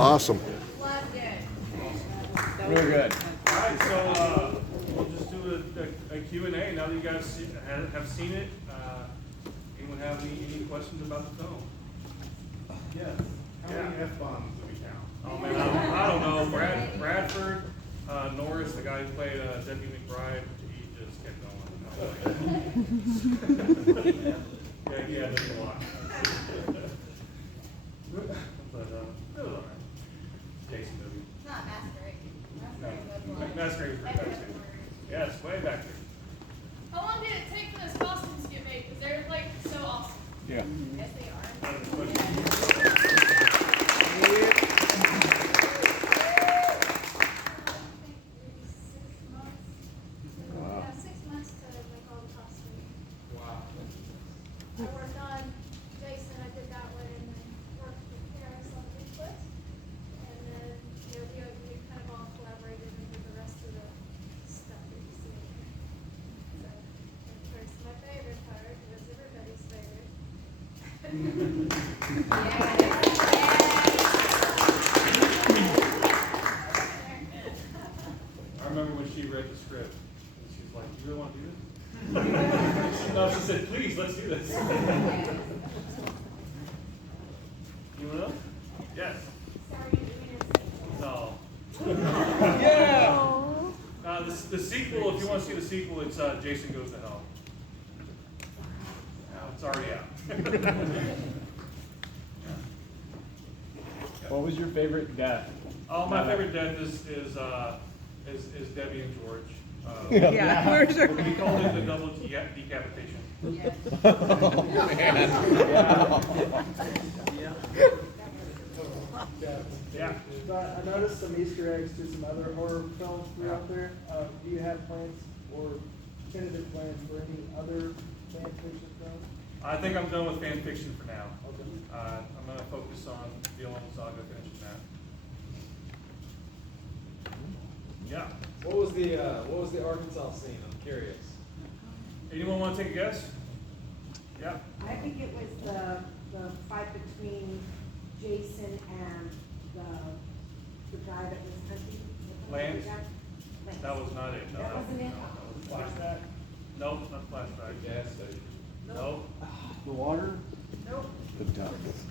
Awesome. Loved it. Real good. All right, so we'll just do a Q&A now that you guys have seen it. Anyone have any questions about the film? Yes. How many F-bombs do we count? Oh man, I don't know. Bradford Norris, the guy who played Deputy McBride, he just kept going. Yeah, there's a lot. But it was alright. Jason movie. Not Masquerade. Masquerade was pretty bad too. Yes, way back there. How long did it take for those costumes to get made? Because they're like so awesome. Yeah. Yes, they are. That was a question. Yeah, 6 months to make all the costumes. Wow. I worked on Jason, I did that one, and then worked with Paris on Bigfoot. And then, we kind of all collaborated and did the rest of the stuff that you see. So, of course, my favorite part was everybody's favorite. I remember when she read the script, and she was like, "You really want to do this?" No, she said, "Please, let's do this." Anyone else? Yes. Sorry, No. Yeah. The sequel, if you want to see the sequel, it's Jason Goes to Hell. It's already out. What was your favorite death? Oh, my favorite death is Debbie and George. Yeah, for sure. We called it the double decapitation. Oh, man. Yeah. I noticed some Easter eggs to some other horror films throughout there. Do you have plans or tentative plans for any other fan fiction films? I think I'm done with fan fiction for now. Okay. I'm going to focus on Villain Saga, finishing that. Yeah. What was the Arkansas scene? I'm curious. Anyone want to take a guess? Yeah. I think it was the fight between Jason and the guy that was hunting. Lance? Lance. That was not it. No, That wasn't it? Flashback? Nope, not flashback. Gas station. Nope. The water? Nope. The dumbest.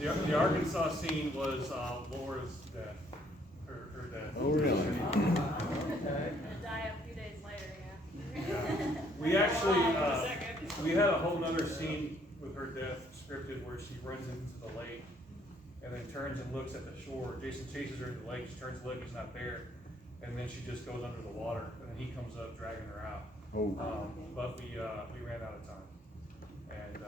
The Arkansas scene was Laura's death. Her death. Oh, really? Okay. And die a few days later, yeah. We actually, we had a whole nother scene with her death scripted where she runs into the lake and then turns and looks at the shore. Jason chases her in the lake, she turns to look, he's not there. And then she just goes under the water and then he comes up dragging her out. Oh. But we ran out of time. And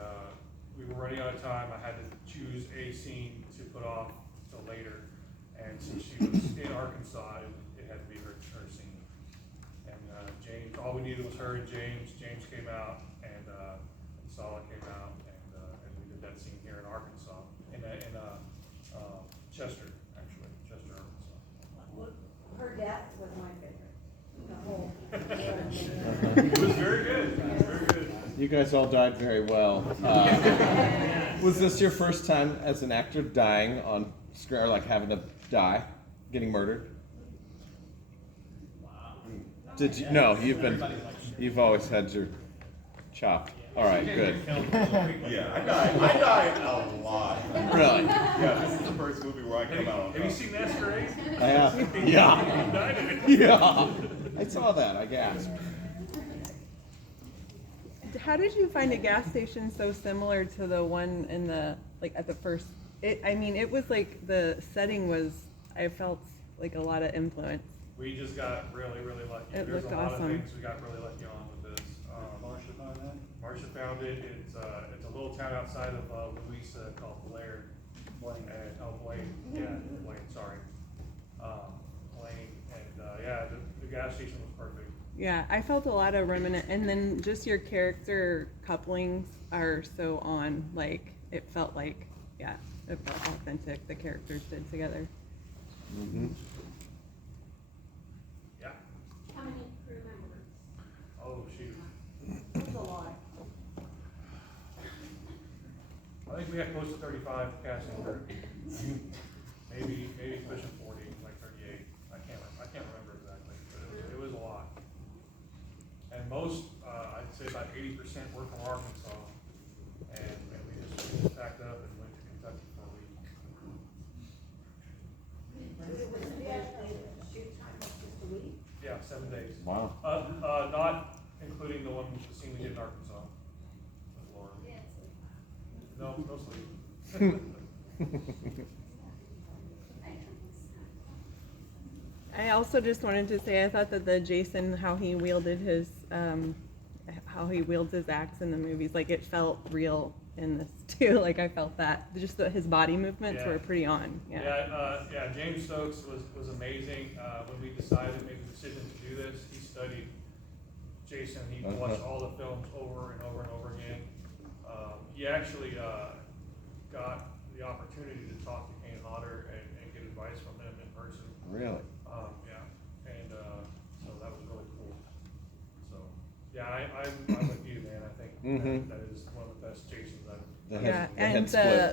we were running out of time. I had to choose a scene to put off till later. And since she was in Arkansas, it had to be her scene. And James, all we needed was her and James. James came out and Sala came out and we did that scene here in Arkansas, in Chester, actually, Chester, Arkansas. Her death was my favorite. The whole. It was very good. It was very good. You guys all died very well. Was this your first time as an actor dying on screen, or like having to die, getting murdered? Did you? No, you've always had your chop. All right, good. Yeah, I died a lot. Really? Yeah, this is the first movie where I come out on Have you top. seen Masquerade? I have. Yeah. Yeah. I saw that. I gasped. How did you find a gas station so similar to the one in the, like at the first, it was like the setting was, I felt like a lot of influence. We just got really, really lucky. It There's looked a lot awesome. of things we got really lucky on with this. Marcia found that? Marcia found it. It's a little town outside of Louisa called Blair. Blaine. Blaine. Yeah, Blaine, sorry. Blaine. And yeah, the gas station was perfect. Yeah, I felt a lot of remnant, and then just your character couplings are so on, like, it felt like, yeah, it felt authentic, the characters did together. Mm-hmm. Yeah. How many crew members? Oh, shoot. That's a lot. I think we had close to 35 casting for maybe pushing 40, like 38. I can't remember exactly, but it was a lot. And most, I'd say about 80% were from Arkansas, and we just packed up and went to Kentucky for a week. Shoot time was just a week? Yeah, 7 days. Wow. Not including the scene we did in Arkansas. With Laura. No sleep. I also just wanted to say I thought that the Jason, how he wielded his axe in the movies, like it felt real in this too. Like I felt that just his body movements Yeah. were pretty on. Yeah. James Stokes was amazing. When we decided to make the decision to do this, he studied Jason. He watched all the films over and over and over again. He actually got the opportunity to talk to Kane Hodder and get advice from him in person. Really? So that was really cool. So yeah, I'm with you, man. I think that is one of the best Jasons I've. And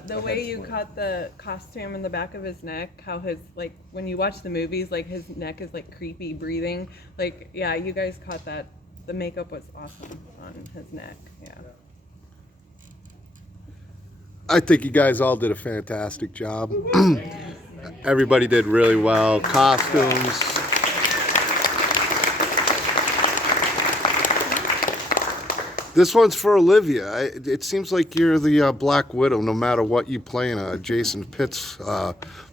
the way you caught the costume in the back of his neck, how his, like, when you watch the movies, like his neck is like creepy breathing. Like, yeah, you guys caught that. The makeup was awesome on his neck. Yeah. I think you guys all did a fantastic job. Everybody did really well. Costumes. This one's for Olivia. It seems like you're the Black Widow no matter what you play in a Jason Pitts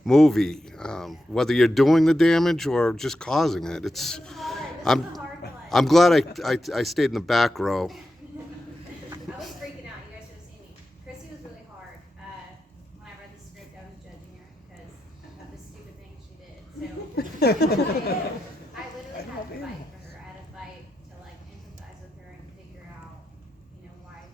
movie. Whether you're doing the damage or just causing it. I'm glad I stayed in the back row. I was freaking out. You guys should have seen me. Chrissy was really hard. When I read the script, I was judging her because of the stupid things she did. So I literally had to fight for her. I had to fight to like empathize with her and figure out, why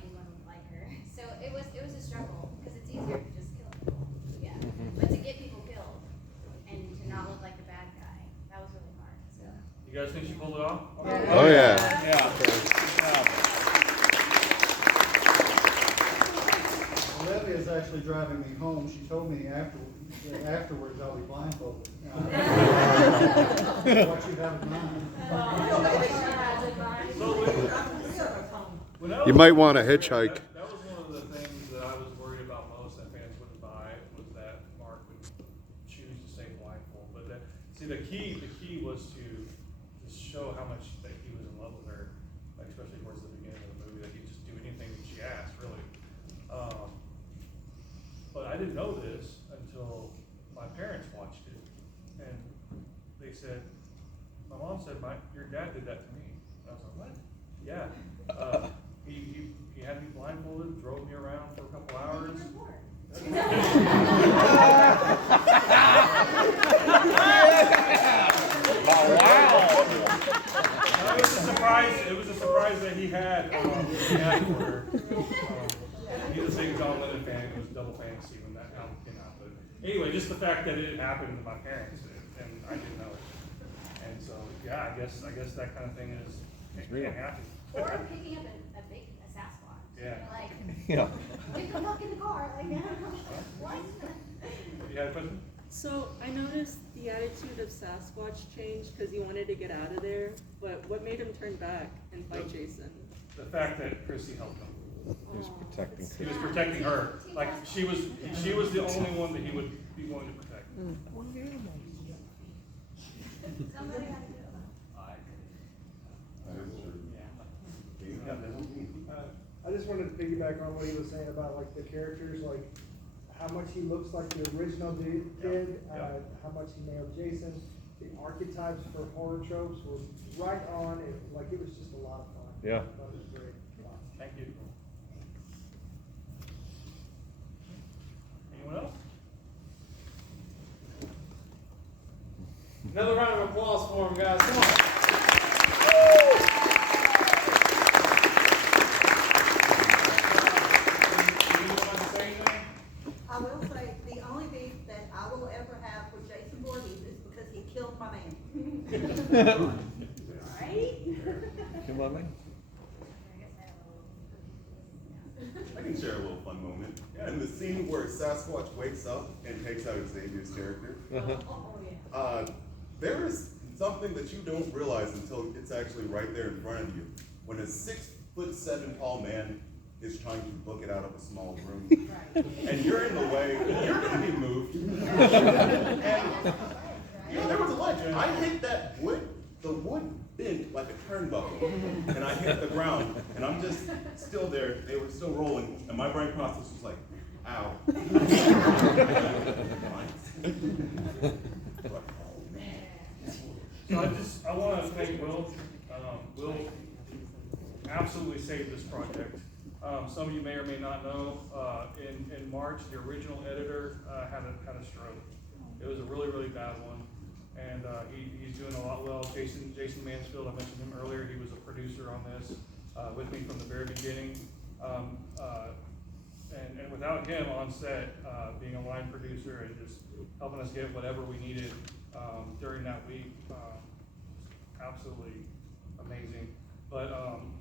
anyone would like her. So it was a struggle because it's easier to just kill people. Yeah. But to get people killed and to not look like the bad guy, that was really hard. So. You guys think she pulled it off? Oh yeah. Olivia is actually driving me home. She told me afterwards I'll be blindfolded. What you have in mind. You might want to hitchhike. That was one of the things that I was worried about most that fans wouldn't buy, was that Mark would choose to stay blindfold. But the key was to show how much that he was in love with her, like especially towards the beginning of the movie, that he'd just do anything that she asked, really. But I didn't know this until my parents watched it, and they said, my mom said, your dad did that to me. And I was like, what? Yeah. He had me blindfolded, drove me around for a couple hours. It was a surprise that he had for her. He's a big John Lennon fan. It was a double fantasy when that album came out. But anyway, just the fact that it happened to my parents and I didn't know it. And so yeah, I guess that kind of thing can't happen. Or picking up a Sasquatch. Yeah. Like, Yeah. get the fuck in the car. Like, what? You had a question? So I noticed the attitude of Sasquatch changed because he wanted to get out of there, but what made him turn back and fight Jason? The fact that Chrissy helped him. He was protecting. He was protecting her. Like she was the only one that he would be willing to protect. Somebody had to do it. I just wanted to piggyback on what he was saying about like the characters, like how much he looks like the original did, Yeah. how much he nailed Jason. The archetypes for horror tropes were right on. It was just a lot of fun. Yeah. That was great. Thank you. Anyone else? Another round of applause for him, guys. Come on. I will say, the only beef that I will ever have with Jason Voorhees is because he killed my man. Right? Come on, man. I guess I have a little. I can share a little fun moment. where Sasquatch wakes up and takes out Xavier's character. There is something that you don't realize until it's actually right there in front of you. When a 6'7" tall man is trying to book it out of a small room, and you're in the way, you're gonna be moved. And you know, there was a ledge. I hit that wood, the wood bent like a turnbuckle, and I hit the ground, and I'm just still there. They were still rolling, and my brain process was like, ow. So I want to thank Will. Will absolutely saved this project. Some of you may or may not know, in March, the original editor had a stroke. It was a really, really bad one. And he's doing a lot well. Jason Mansfield, I mentioned him earlier. He was a producer on this with me from the very beginning. And without him on set, being a line producer and just helping us get whatever we needed during that week, absolutely amazing. But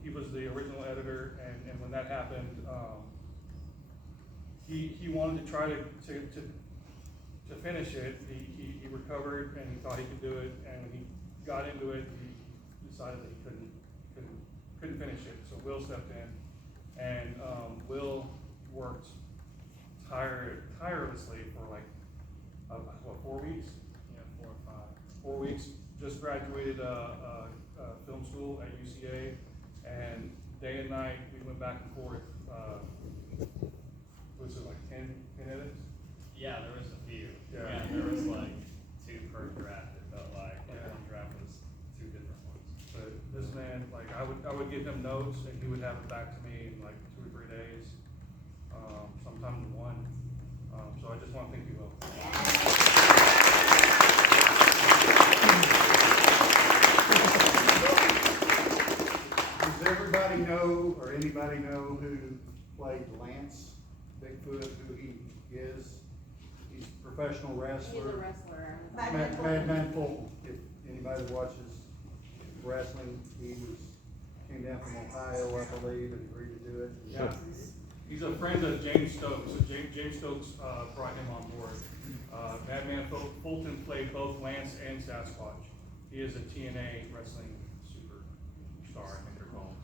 he was the original editor, and when that happened, he wanted to try to finish it. He recovered and he thought he could do it, and when he got into it, he decided that he couldn't finish it. So Will stepped in, and Will worked tirelessly for like 4 weeks? Yeah, 4 or 5. 4 weeks. Just graduated film school at UCA, and day and night we went back and forth. Was it like 10 edits? Yeah, there was a few. Yeah. There was like 2 per draft. It felt like one draft was 2 different ones. But this man, like I would give him notes, and he would have it back to me in like 2 or 3 days, sometimes 1. So I just want to thank you, Will. Does everybody know, or anybody know who played Lance Bigfoot, who he is? He's a professional wrestler. He's a wrestler. Madman Fulton. If anybody watches wrestling, came down from Ohio, I believe, and agreed to do it. Yeah. He's a friend of James Stokes, so James Stokes brought him on board. Madman Fulton played both Lance and Sasquatch. He is a TNA wrestling superstar, I think they're called.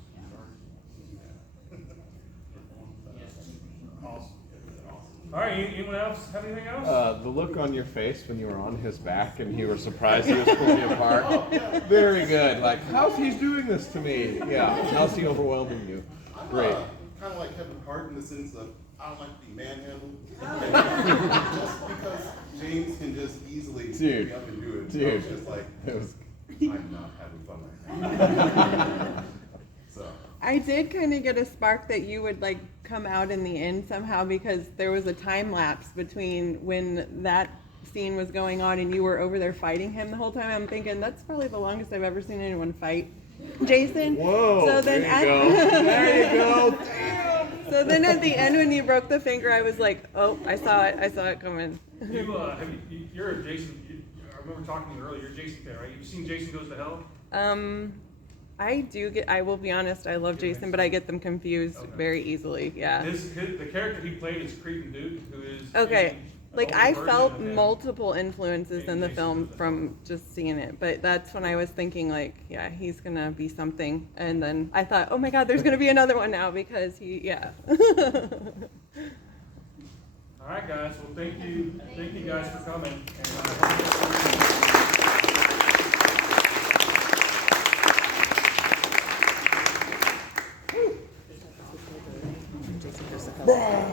Awesome. All right, anyone else have anything else? The look on your face when you were on his back and you were surprised he was pulling you apart. Very good. Like, how's he doing this to me? Yeah. How's he overwhelming you? Great. Kind of like Kevin Hart in the sense of I don't like to be manhandled. Just because James can just easily pick me up and do it. Dude. I was just like, I'm not having fun right now. So. I did kind of get a spark that you would like come out in the end somehow, because there was a time lapse between when that scene was going on and you were over there fighting him the whole time. I'm thinking that's probably the longest I've ever seen anyone fight Jason. Whoa, so then there you go. There you go. So then at the end when you broke the finger, I was like, oh, I saw it coming. You're a Jason. I remember talking to you earlier. You're a Jason fan, right? You've seen Jason Goes to Hell? I will be honest, I love Jason, but I get them confused very easily. Yeah. The character he played is Cretan Duke, who is Okay. Like I felt multiple multiple influences in the film from just seeing it, but that's when I was thinking like, yeah, he's gonna be something. And then I thought, oh my God, there's gonna be another one now because yeah. All right, guys. Well, thank you guys for coming. And,